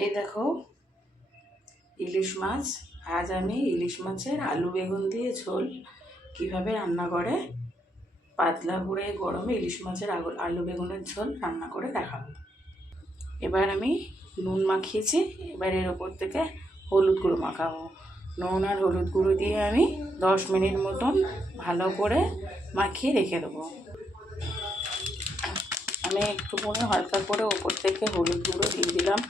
এই দেখো, ইলিশ মাছ। আজ আমি ইলিশ মাছের আলু বেগুন দিয়ে ঝোল। কীভাবে রান্না করে? পাতলা করে গরমে ইলিশ মাছের আলু বেগুনের ঝোল রান্না করে দেখাবো। এবার আমি নুন মাখিয়েছি। এবার এর ওপর থেকে হলুদ গুঁড়ো মাখাবো। নুন আর হলুদ গুঁড়ো দিয়ে আমি দশ মিনিট মতন ভালো করে মাখিয়ে রেখে দেবো। আমি একটুখানি হালকা করে ওপর থেকে হলুদ গুঁড়ো দিয়ে দিলাম।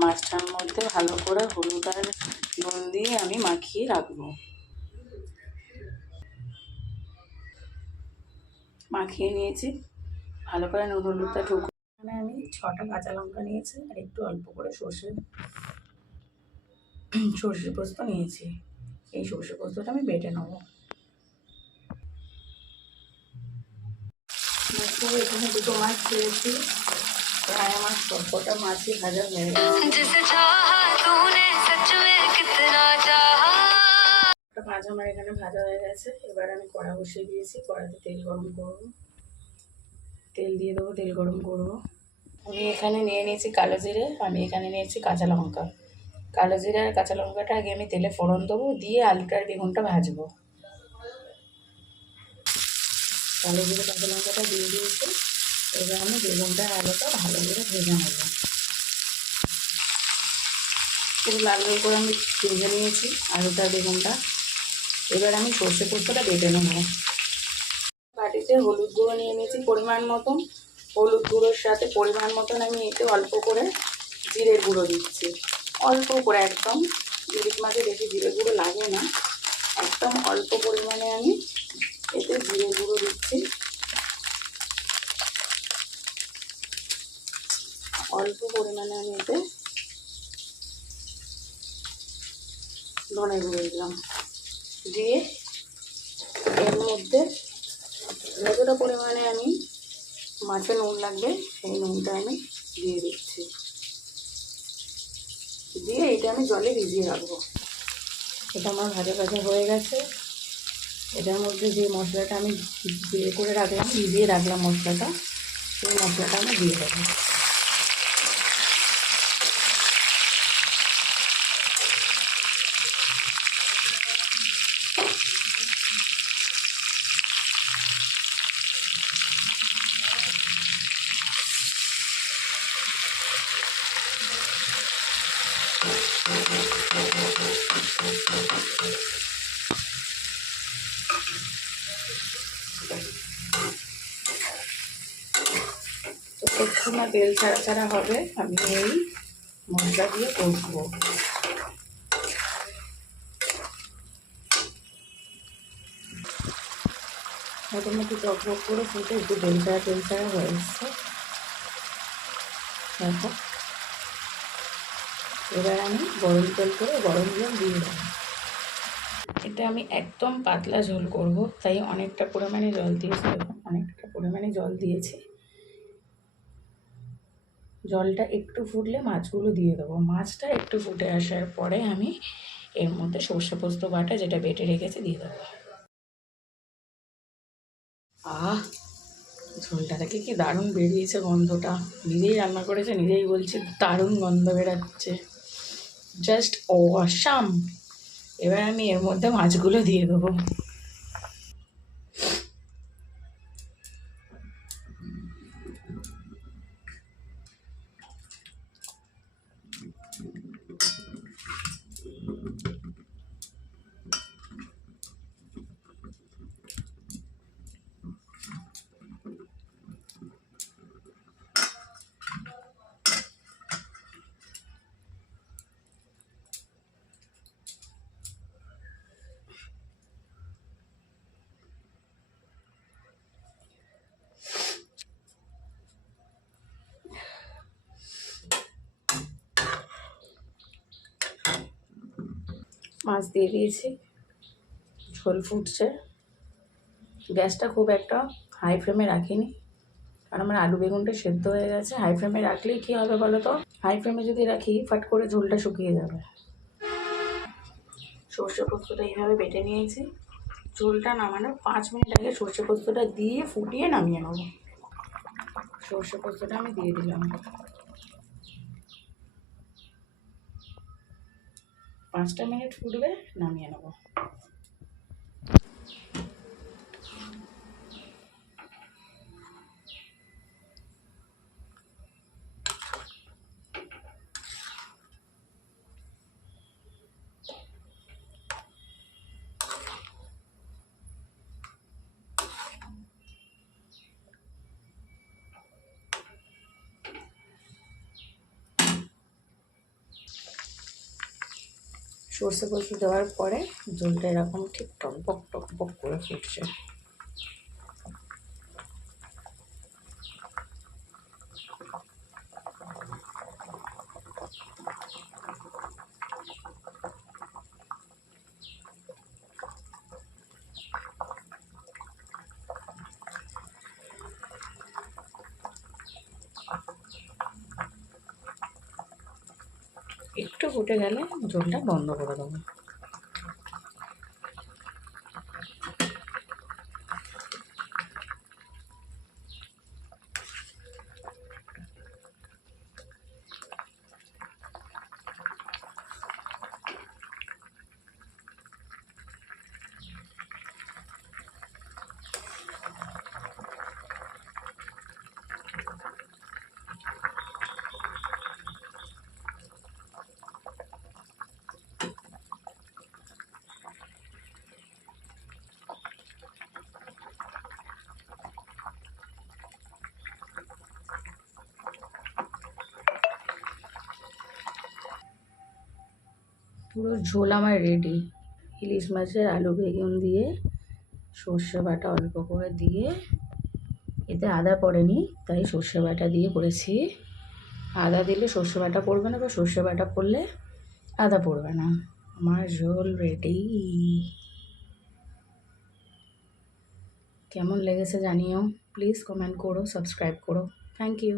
মাছটার মধ্যে ভালো করে হলুদ আর নুন দিয়ে আমি মাখিয়ে রাখব। মাখিয়ে নিয়েছি। ভালো করে নুন হলুদটা ঢুকো এখানে আমি ছটা কাঁচা লঙ্কা নিয়েছি আর একটু অল্প করে সর্ষে সর্ষে পোস্ত নিয়েছি। এই সর্ষে পোস্তটা আমি বেটে নেব। এখানে দুটো মাছ খেয়েছি আমার মাছই ভাজা হয়ে মাছ আমার এখানে ভাজা হয়ে গেছে এবার আমি কড়া বসিয়ে দিয়েছি কড়াতে তেল গরম তেল দিয়ে দেবো তেল গরম আমি এখানে নিয়ে নিয়েছি কালো জিরে আমি এখানে নিয়েছি কাঁচা লঙ্কা কালো জিরে আর কাঁচা লঙ্কাটা আগে আমি তেলে ফোড়ন দেবো দিয়ে আলুটার বেগুনটা ভাজবো কালো জিরে কাঁচা লঙ্কাটা দিয়ে দিয়েছি এবার আমি বেগুনটা আলুটা ভালো করে ভেজে নেব। পুরো লাল লাল করে আমি ভেজে নিয়েছি আলুটা, বেগুনটা। এবার আমি সর্ষে পোস্তটা বেটে নেব। বাটিতে হলুদ গুঁড়ো নিয়ে নিয়েছি পরিমাণ মতন। হলুদ গুঁড়োর সাথে পরিমাণ মতন আমি এতে অল্প করে জিরের গুঁড়ো দিচ্ছি। অল্প করে একদম, ইলিশ মাছে বেশি জিরে গুঁড়ো লাগে না। একদম অল্প পরিমাণে আমি এতে জিরে গুঁড়ো দিচ্ছি অল্প পরিমাণে আমি এতে ধনে গুঁড়ো দিলাম। দিয়ে এর মধ্যে যতটা পরিমাণে আমি মাছে নুন লাগবে, সেই নুনটা আমি দিয়ে দিচ্ছি। দিয়ে এটা আমি জলে ভিজিয়ে রাখব। এটা আমার ভাজা ভাজা হয়ে গেছে। এটার মধ্যে যে মশলাটা আমি দিয়ে করে রাখলাম, ভিজিয়ে রাখলাম মশলাটা, সেই মশলাটা আমি দিয়ে দেবো। একটু না তেল ছাড়া হবে, আমি এই মশলা দিয়ে কষবো। মোটামুটি টক টক করে ফুটে একটু তেল ছাড়া তেল ছাড়া হয়ে এসছে। দেখো। এবার আমি গরম তেল করে গরম জল দিয়ে দেবো। এটা আমি একদম পাতলা ঝোল করব, তাই অনেকটা পরিমাণে জল দিয়েছি অনেকটা পরিমাণে জল দিয়েছি। জলটা একটু ফুটলে মাছগুলো দিয়ে দেবো। মাছটা একটু ফুটে আসার পরে আমি এর মধ্যে সর্ষে পোস্ত বাটা যেটা বেটে রেখেছি দিয়ে দেবো। আহ, ঝোলটা থেকে কি দারুণ বেরিয়েছে গন্ধটা। নিজেই রান্না করেছে, নিজেই বলছে দারুণ গন্ধ বেরাচ্ছে। জাস্ট ও অসাম। এবার আমি এর মধ্যে মাছগুলো দিয়ে দেবো। মাছ দিয়ে দিয়েছি। ঝোল ফুটছে। গ্যাসটা খুব একটা হাই ফ্লেমে রাখিনি। কারণ আমার আলু বেগুনটা সেদ্ধ হয়ে গেছে। হাই ফ্লেমে রাখলেই কী হবে বলো তো হাই ফ্লেমে যদি রাখি, ফাট করে ঝোলটা শুকিয়ে যাবে। সর্ষে পোস্তটা এইভাবে বেটে নিয়েছি। ঝোলটা নামানোর পাঁচ মিনিট আগে সর্ষে পোস্তটা দিয়ে ফুটিয়ে নামিয়ে নেব। সর্ষে পোস্তটা আমি দিয়ে দিলাম। পাঁচটা মিনিট ফুটবে নামিয়ে নেব। সর্ষে কষি দেওয়ার পরে জলটা এরকম ঠিক টক বক টক বক করে ফুটছে। একটু ফুটে গেলে ঝোলটা বন্ধ করে দেবো। পুরো ঝোল আমার রেডি ইলিশ মাছের আলু বেগুন দিয়ে, সর্ষে বাটা অল্প করে দিয়ে, এতে আদা পড়েনি, তাই সর্ষে বাটা দিয়ে করেছি। আদা দিলে সর্ষে বাটা পড়বে না বা সর্ষে বাটা পড়লে আদা পড়বে না। আমার ঝোল রেডি কেমন লেগেছে জানিও। প্লিজ কমেন্ট করো সাবস্ক্রাইব করো। Thank you